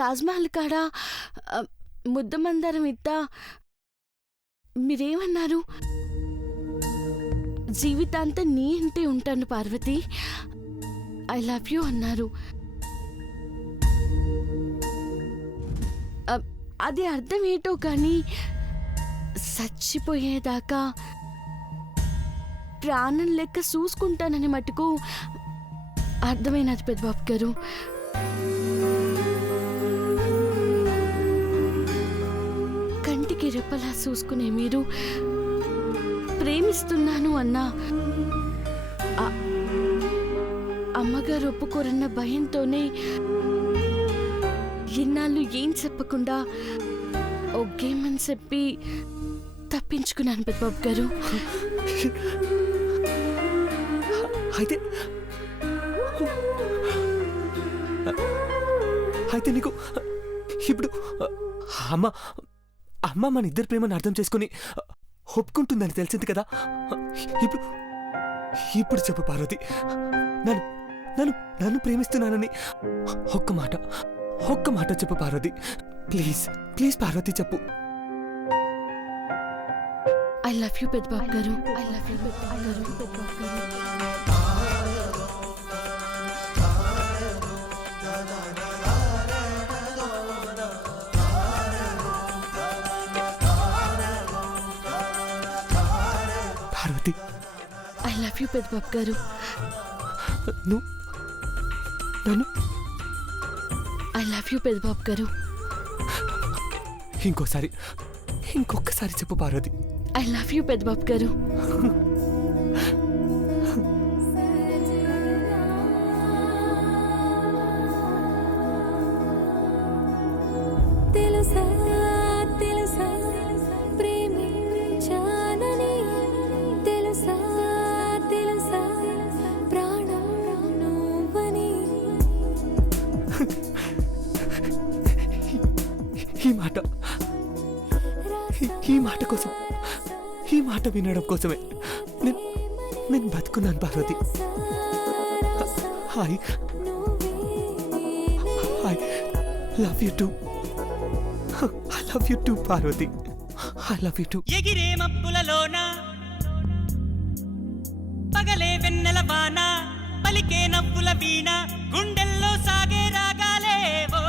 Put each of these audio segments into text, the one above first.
తాజ్మహల్ కాడ ముద్దమందారం ఇద్దా మీరేమన్నారు? జీవితాంతం నీ ఇంటే ఉంటాను పార్వతి, ఐ లవ్ యూ అన్నారు. అది అర్థం ఏంటో కానీ చచ్చిపోయేదాకా ప్రాణం లెక్క చూసుకుంటానని మటుకు అర్థమైనది పెద్దబాబు గారు. కంటికి రెప్పలా చూసుకునే మీరు ప్రేమిస్తున్నాను అన్నా అమ్మగారు ఒప్పుకోరన్న భయంతోనే ఇన్నాళ్ళు ఏం చెప్పకుండా ఒగ్గేమని చెప్పి తప్పించుకున్నాను పెద్దబాబు గారు. అయితే అయితే నీకు ఇప్పుడు అమ్మ అమ్మ మన ఇద్దరి ప్రేమను అర్థం చేసుకుని ఒప్పుకుంటుందని తెలిసింది కదా. ఇప్పుడు ఇప్పుడు చెప్పు పార్వతి, నన్ను నన్ను నన్ను ప్రేమిస్తున్నానని ఒక్క మాట చెప్పు పార్వతి, ప్లీజ్ ప్లీజ్ పార్వతి చెప్పు. ఐ లవ్ యూ పెద్దబాబు గారు, I love you Peddababu garu. Parvati I love you Peddababu garu. నన్ను I love you Peddababu garu. ఇంకొకసారి చెప్పు Parvati. I love you Peddababu garu. ఈ మాట కోసం, ఈ మాట వినడం కోసమే నేను బతుకున్నాను Parvati. I love you too, I love you too Parvati, I love you too. ఎగిరే మబ్బులలోన పగలే వెన్నెల వాన, పలికే నవ్వుల వీణ, గుండెల్లో సాగే రాగాలేవో.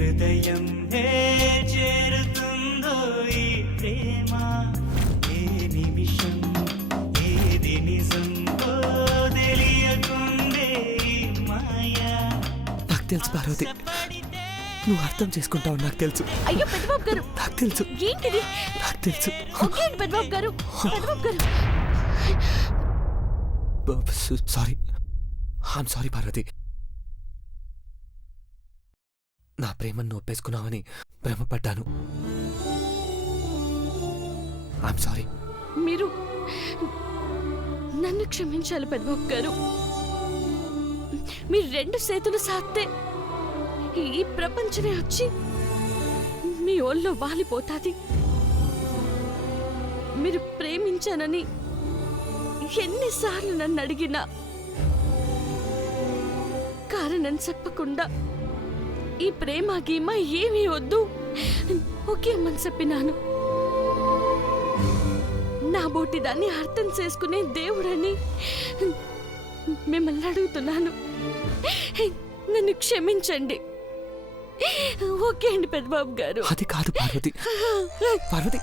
హృదయం చేరుతుందో ఈ ప్రేమ, ఏ నిమిషం ఏది నిజం తెలియకుందే మాయా. నాకు తెలుసు పార్వతి, నువ్వు అర్థం చేసుకుంటావు, నాకు తెలుసు. అయ్యో పెద్దబాబు గారు, నాకు తెలుసు. ఏంటిది? నాకు తెలుసు. ఓకే పెద్దబాబు గారు, పెద్దబాబు గారు. Sorry, I'm sorry Parvati. నా ప్రేమను ఒప్పేసుకున్నావని భ్రమపడ్డాను. I'm sorry. మీరు నన్ను క్షమించాలి పెద్దబాబు గారు. మీరు రెండు చేతులు సాస్తే ఈ ప్రపంచమే వచ్చి మీ ఒళ్ళో వాలిపోతాది. మీరు ప్రేమించానని ఎన్నిసార్లు నన్ను అడిగినా కారణం చెప్పకుండా ఈ ప్రేమ గీమ ఏమీ వద్దు, ఒకే అమ్మని చెప్పినాను. నా బోటి దాన్ని అర్థం చేసుకునే దేవుడని మిమ్మల్ని అడుగుతున్నాను, నన్ను క్షమించండి. ఓకే అండి పెద్దబాబు గారు. అది కాదు పార్వతి, పార్వతి.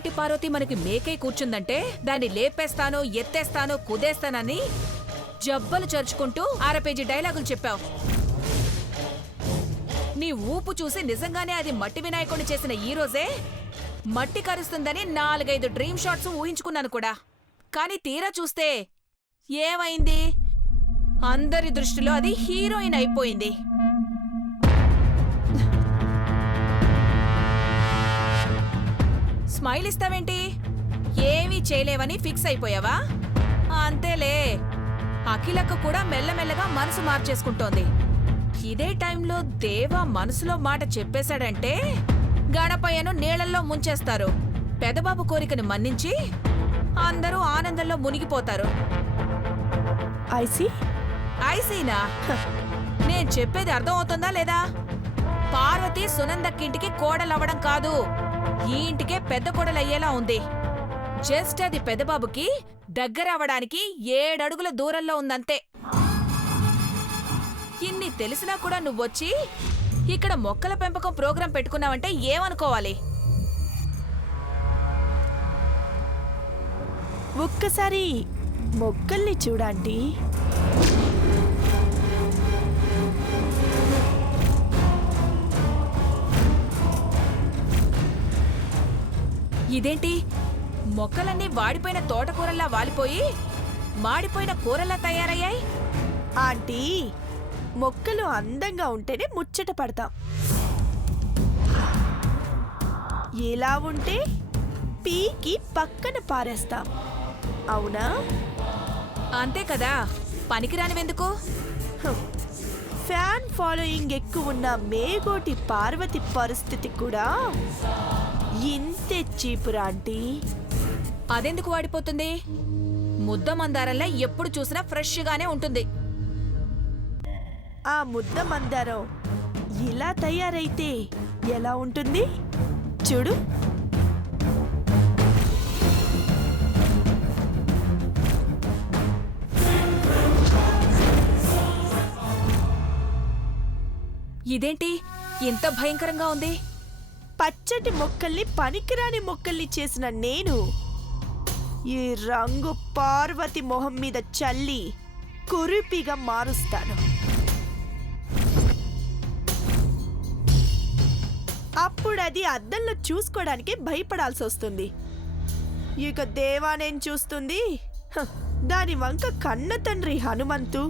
మేగోటి పార్వతి మనకి మేకై కూర్చుందంటే దాన్ని లేపేస్తానో ఎత్తేస్తానో కుదేస్తానని జబ్బలు చరుచుకుంటూ అరపేజీ డైలాగులు చెప్పావు. నీ ఊపు చూసి నిజంగానే అది మట్టి వినాయకుడిని చేసిన ఈ రోజే మట్టి కరుస్తుందని 4-5 డ్రీమ్ షాట్స్ ఊహించుకున్నాను కూడా. కానీ తీరా చూస్తే ఏమైంది? అందరి దృష్టిలో అది హీరోయిన్ అయిపోయింది. స్మైల్ ఇస్తావేంటి? ఏమీ చేయలేవని ఫిక్స్ అయిపోయావా? అంతేలే, అఖిలక్క కూడా మెల్లమెల్లగా మనసు మార్చేసుకుంటోంది. ఇదే టైంలో దేవ మనసులో మాట చెప్పేశాడంటే గణపయ్యను నీళ్లల్లో ముంచేస్తారు. పెదబాబు కోరికను మన్నించి అందరూ ఆనందంలో మునిగిపోతారు. ఐసీనా? నేను చెప్పేది అర్థం అవుతుందా లేదా? పార్వతి సునందక్కింటికి కోడలవ్వడం కాదు, ఈ ఇంటికే పెద్ద కోడలయ్యేలా ఉంది. జస్ట్ అది పెద్దబాబుకి దగ్గరవడానికి 7 అడుగుల దూరంలో ఉందంతే. ఇన్ని తెలిసినా కూడా నువ్వొచ్చి ఇక్కడ మొక్కల పెంపకం ప్రోగ్రాం పెట్టుకున్నావంటే ఏమనుకోవాలి? ఒక్కసారి మొక్కల్ని చూడండి. ఇదేంటి, మొక్కలన్నీ వాడిపోయిన తోటకూరల్లా వాలిపోయి మాడిపోయిన కూరల్లా తయారయ్యాయి? ఆంటీ, మొక్కలు అందంగా ఉంటేనే ముచ్చట పడతాం. ఎలా ఉంటే పీకి పక్కన పారేస్తాం, అవునా? అంతే కదా, పనికిరానివెందుకు? ఫ్యాన్ ఫాలోయింగ్ ఎక్కువ ఉన్న మేగోటి పార్వతి పరిస్థితి కూడా ఇంతే చీపురా ఆంటీ. అదెందుకు వాడిపోతుంది? ముద్ద మందారంలా ఎప్పుడు చూసినా ఫ్రెష్గానే ఉంటుంది. ఆ ముద్ద మందారం ఇలా తయారైతే ఎలా ఉంటుంది చూడు. ఇదేంటి ఇంత భయంకరంగా ఉంది? పచ్చటి మొక్కల్ని పనికిరాని మొక్కల్ని చేసిన నేను ఈ రంగు పార్వతి మొహం మీద చల్లి కురిపిగా మారుస్తాను. అప్పుడు అది అద్దంలో చూసుకోవడానికి భయపడాల్సి వస్తుంది. ఇక దేవానేం చూస్తుంది? దాని వంక కన్న తండ్రి హనుమంతు,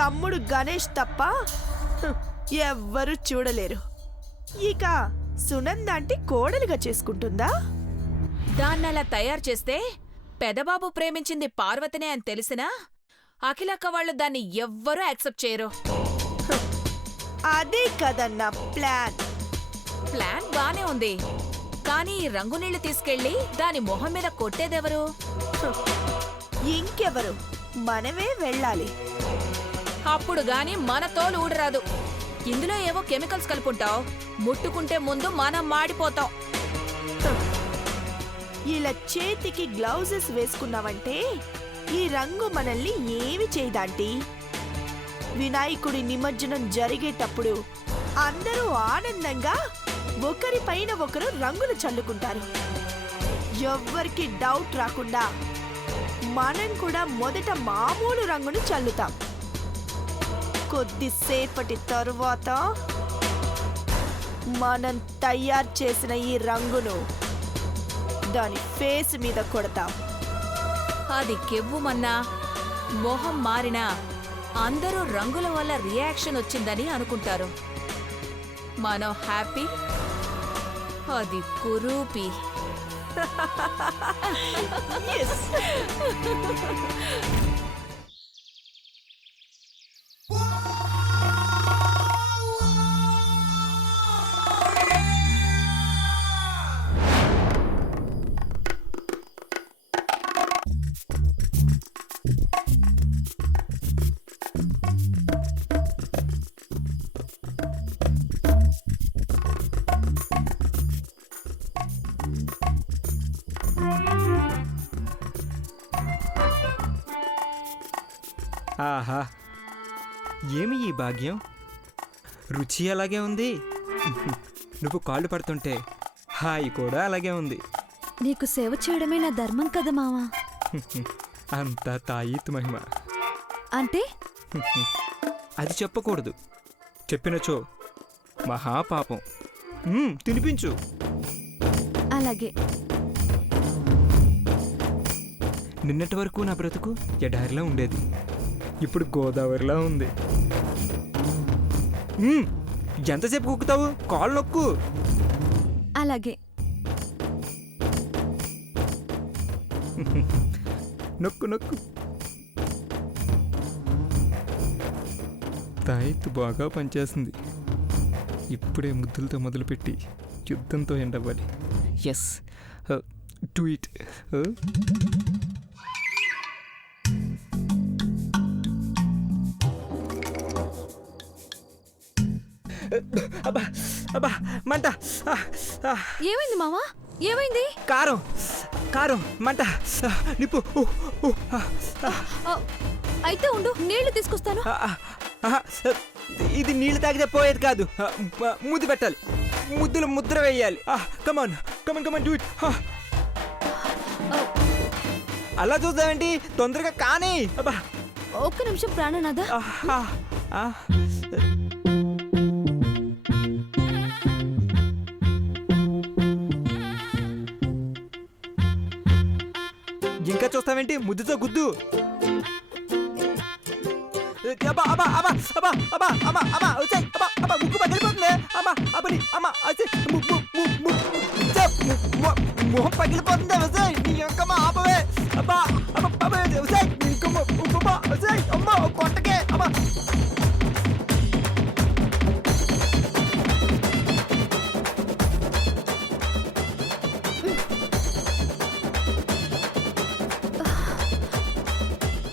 తమ్ముడు గణేష్ తప్ప ఎవ్వరూ చూడలేరు. ఇక సునందాంటి కోడలుగా చేసుకుంటుందా? దాన్నలా తయారు చేస్తే పెదబాబు ప్రేమించింది పార్వతినే అని తెలిసినా అఖిలక్క వాళ్ళు దాన్ని ఎవ్వరూ యాక్సెప్ట్ చేయరు. అదే కదన్నా ప్లాన్. ప్లాన్ బానే ఉంది, కానీ ఈ రంగు నీళ్లు తీసుకెళ్లి దాని మొహం మీద కొట్టేదెవరు? ఇంకెవరు? మనమే వెళ్ళాలి. అప్పుడు గాని మన తోలు ఊడరాదు. ఇందులో ఏవో కెమికల్స్ కలుపుంటావు, ముట్టుకుంటే ముందు మనం మాడిపోతాం. ఇలా చేతికి గ్లౌజెస్ వేసుకున్నావంటే ఈ రంగు మనల్ని ఏమి చేయదాంటీ. వినాయకుడి నిమజ్జనం జరిగేటప్పుడు అందరూ ఆనందంగా ఒకరిపైన ఒకరు రంగులు చల్లుకుంటారు. ఎవ్వరికి డౌట్ రాకుండా మనం కూడా మొదట మామూలు రంగును చల్లుతాం. కొద్దిసేపటి తరువాత మనం తయారు చేసిన ఈ రంగును దాని ఫేస్ మీద కొడతాం. అది కెవ్వుమన్నా మొహం మారినా అందరూ రంగుల వల్ల రియాక్షన్ వచ్చిందని అనుకుంటారు. మనం హ్యాపీ, అది కురూపి. Yes. ఆహా, ఏమి ఈ భాగ్యం! రుచి అలాగే ఉంది, నువ్వు కాళ్ళు పడుతుంటే హాయి కూడా అలాగే ఉంది. నీకు సేవ చేయడమే నా ధర్మం కదా మావా. అంతా తాయిత్ మహిమ. అంటే అది చెప్పకూడదు. చెప్పినచో మహాపాపం. తినిపించు. అలాగే. నిన్నటి వరకు నా బ్రతుకు ఎడారిలా ఉండేది, ఇప్పుడు గోదావరిలా ఉంది. ఎంతసేపు కుక్కుతావు? కాళ్ళు నొక్కు. అలాగే. నొక్కు నొక్కు. తాయిత్తు బాగా పనిచేస్తుంది. ఇప్పుడే ముద్దులతో మొదలుపెట్టి యుద్ధంతో ఎండవ్వాలి. Yes, do it. అబ్బా అబ్బా మంట. ఏమైంది మావా? ఏమైంది? కారం కారం మంట, నిప్పు. అయితే ఉండు, నీళ్లు తీసుకొస్తాను. ఇది నీళ్లు తాగితే పోయేది కాదు, ముద్దు పెట్టాలి. ముద్దులు ముద్ర వేయాలి. కమాన్ కమాన్ కమాన్ డూ ఇట్. అలా చూద్దామేంటి, తొందరగా కానీ. అబ్బా ఒక్క నిమిషం ప్రాణనాథ. ఇంకా చూస్తావేంటి, ముద్దుతో గుద్దు. అబ్బా అబ్బా అబ్బా అబ్బా అబ్బా అమ్మా అమ్మా వచ్చాయి. అబ్బా అబ్బా ముక్కు పగిలిపోతుంది. అమ్మా అబ్బని అమ్మా మొహం పగిలిపోతుంది. వచ్చాయి నీ ఇంకమ్మా ఆపవే. అబ్బా అబ్బా అబ్బా వచ్చాయి ఇంకమ్మ ఉప్పమ్మా వచ్చాయి. అమ్మ కొట్టకే. అమ్మా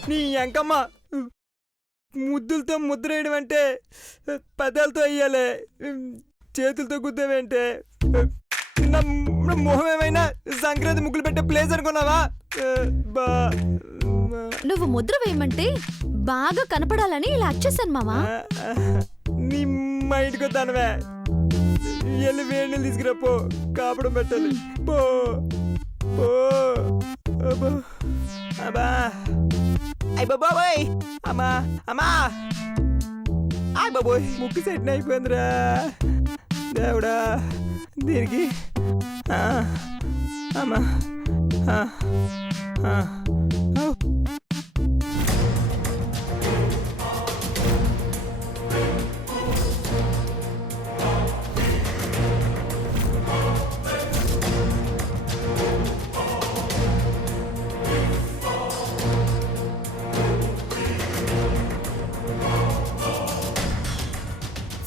నీ ఎంకమ్మ. ముద్దులతో ముద్ర వేయడం అంటే పెదాలతో వేయాలి, చేతులతో గుద్దేవేంటే. నా మొహం ఏమైనా సంక్రాంతి ముగ్గులు పెట్టే ప్లేస్ అనుకున్నావా? నువ్వు ముద్ర వేయమంటే బాగా కనపడాలని ఇలా వచ్చేసాను మావా. నీ మా ఇంటికి వద్దానవే. వెళ్ళి వేడి నీళ్ళు తీసుకురా పో, కాపడం పెట్టాలి. పో పో. అబ్బా అబ్బా అయ్య బాబోయ్. అమ్మా అమ్మా అయ్య బాబోయ్, ముక్కు సెట్న అయిపోయిందిరా దేవుడా. దీనికి అమ్మా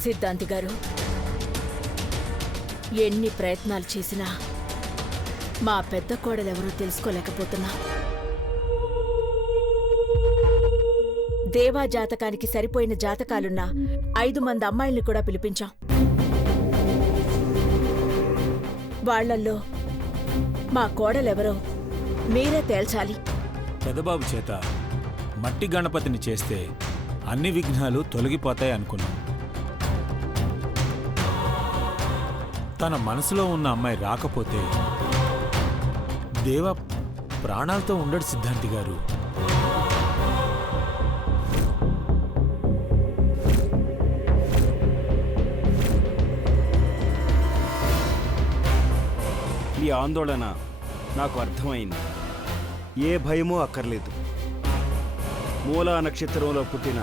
సిద్ధాంతి గారు, ఎన్ని ప్రయత్నాలు చేసినా మా పెద్ద కోడలెవరో తెలుసుకోలేకపోతున్నా. దేవా జాతకానికి సరిపోయిన జాతకాలున్న 5 మంది అమ్మాయిల్ని కూడా పిలిపించాం. వాళ్లల్లో మా కోడలెవరో మీరే తేల్చాలి. పెదబాబు చేత మట్టి గణపతిని చేస్తే అన్ని విఘ్నాలు తొలగిపోతాయి అనుకున్నాం. తన మనసులో ఉన్న అమ్మాయి రాకపోతే దేవ ప్రాణాలతో ఉండడు సిద్ధాంతి గారు. ఈ ఆందోళన నాకు అర్థమైంది. ఏ భయమూ అక్కర్లేదు. మూలా నక్షత్రంలో పుట్టిన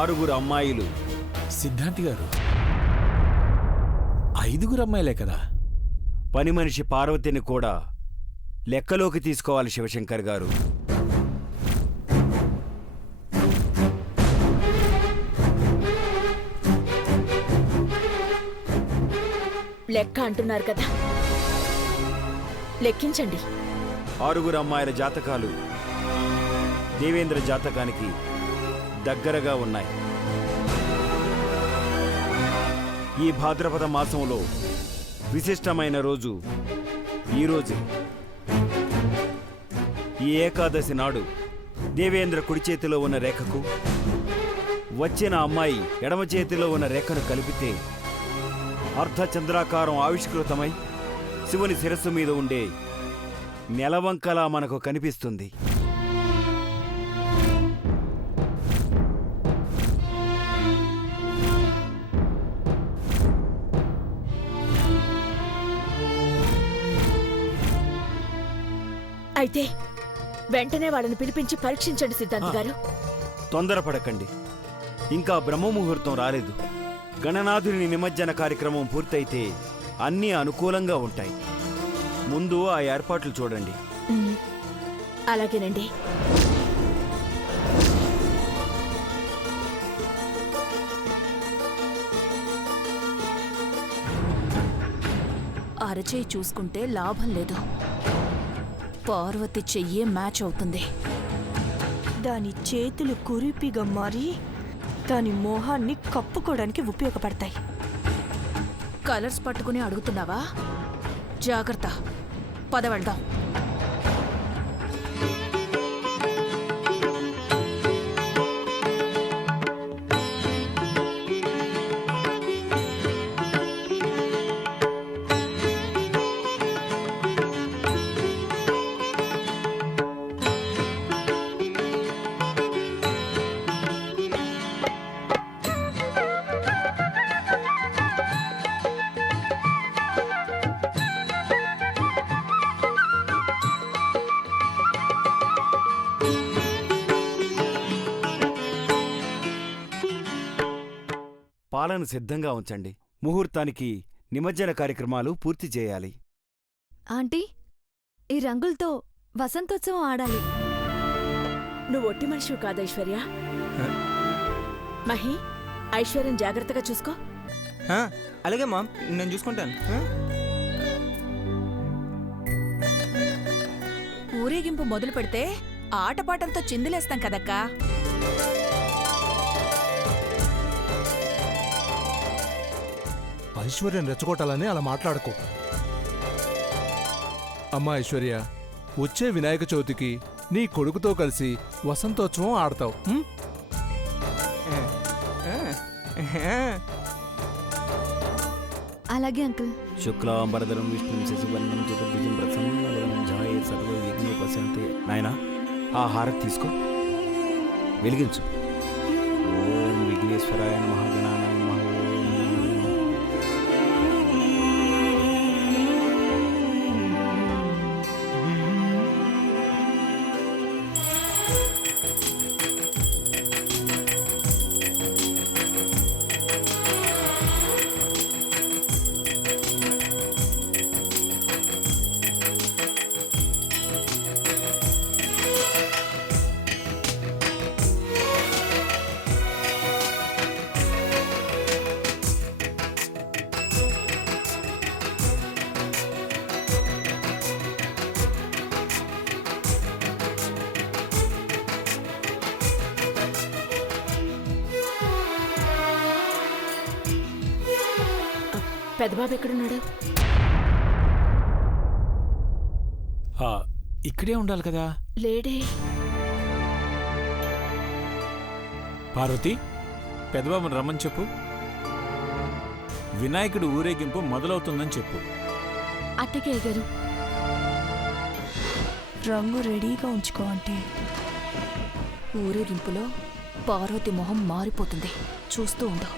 6 అమ్మాయిలు. సిద్ధాంతి గారు, 5 అమ్మాయిలే కదా. పని మనిషి పార్వతిని కూడా లెక్కలోకి తీసుకోవాలి శివశంకర్ గారు. లెక్క అంటున్నారు కదా, లెక్కించండి. 6 అమ్మాయిల జాతకాలు దేవేంద్ర జాతకానికి దగ్గరగా ఉన్నాయి. ఈ భాద్రపద మాసంలో విశిష్టమైన రోజు ఈరోజే. ఈ ఏకాదశి నాడు దేవేంద్ర కుడి చేతిలో ఉన్న రేఖకు వచ్చిన అమ్మాయి ఎడమ చేతిలో ఉన్న రేఖను కలిపితే అర్ధచంద్రాకారం ఆవిష్కృతమై శివుని శిరస్సు మీద ఉండే నెలవంకలా మనకు కనిపిస్తుంది. అయితే వెంటనే వాళ్ళని పిలిపించి పరీక్షించండి సిద్ధాంత్ గారు. తొందరపడకండి, ఇంకా బ్రహ్మముహూర్తం రాలేదు. గణనాథుని నిమజ్జన కార్యక్రమం పూర్తయితే అన్నీ అనుకూలంగా ఉంటాయి. ముందు ఆ ఏర్పాట్లు చూడండి. అలాగేనండి. అరచేయి చూసుకుంటే లాభం లేదు. పార్వతి చెయ్యే మ్యాచ్ అవుతుంది. దాని చేతులు కురిపిగా మారి దాని మోహాన్ని కప్పుకోవడానికి ఉపయోగపడతాయి. కలర్స్ పట్టుకుని అడుగుతున్నావా? జాగ్రత్త, పద వెళ్దాం. పాలను సిద్ధంగా ఉంచండి. ముహూర్తానికి నిమజ్జన కార్యక్రమాలు పూర్తి చేయాలి. ఆంటీ, ఈ రంగులతో వసంతోత్సవం ఆడాలి. నువ్వు ఒట్టి మనిషివి కాదు ఐశ్వర్య. మహి, ఐశ్వర్యం జాగ్రత్తగా చూసుకో. అలాగే మామ్, నేను చూసుకుంటాను. ఊరేగింపు మొదలు పెడితే ఆటపాటలతో చిందులేస్తాం కదక్కా. ఐశ్వర్యం రెచ్చగొట్టాలని అలా మాట్లాడుకో. అమ్మా ఐశ్వర్య, వచ్చే వినాయక చవితికి నీ కొడుకుతో కలిసి వసంతోత్సవం ఆడతావు. అలాగే అంకుల్. శుక్లాంబరధరం విష్ణుం శశివర్ణం చతుర్భుజం ప్రసన్నవదనం ధ్యాయే సర్వ విఘ్నోపశాంతయే. నాయనా, ఆ హారతి తీసుకో, వెలిగించు. ఓం విఘ్నేశ్వరాయ నమః, గణానాయ నమః. పెద్దబాబు ఎక్కడున్నాడు? ఇక్కడే ఉండాలి కదా. లేడే. పార్వతి, పెద్దబాబుని రమ్మని చెప్పు. వినాయకుడు ఊరేగింపు మొదలవుతుందని చెప్పు. అట్టకే గారు. రంగు రెడీగా ఉంచుకో అంటే. ఊరేగింపులో పార్వతి మొహం మారిపోతుంది, చూస్తూ ఉండు.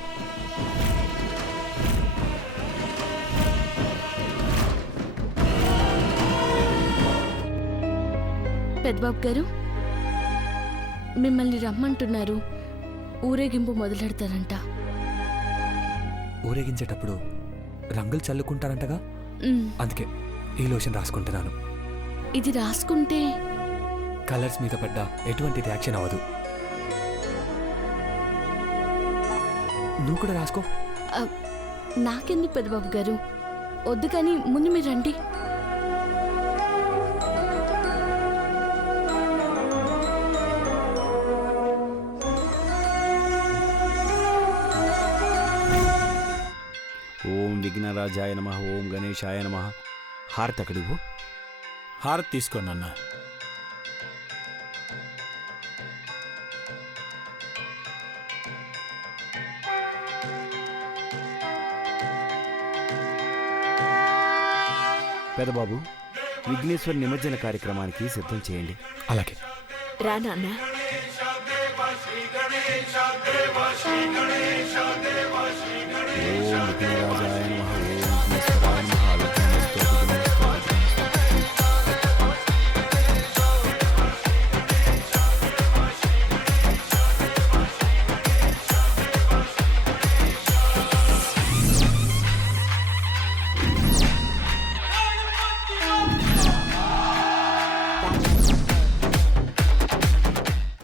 పెద్దబాబు గారు, మిమ్మల్ని రమ్మంటున్నారు. ఊరేగింపు మొదలెడతారంట. ఊరేగించేటప్పుడు రంగులు చల్లుకుంటారంటగా, అందుకే ఈ లోషన్ రాసుకుంటున్నాను. ఇది రాసుకుంటే కలర్స్ మీద పడ్డ ఎటువంటి రియాక్షన్ అవ్వదు. నువ్వు కూడా రాసుకో. నాకెందుకు పెద్దబాబు గారు? వద్దు, కానీ ముందు మీరు రండి. ఓం విఘ్నరాజాయ నమః, ఓం గణేశాయ నమః. హారతి అక్కడివ్వు. హారతి తీసుకోండి అన్న. పెదబాబు, విఘ్నేశ్వర్ నిమజ్జన కార్యక్రమానికి సిద్ధం చేయండి. అలాగే. రా నాన్న. ఓం విఘ్నరాజ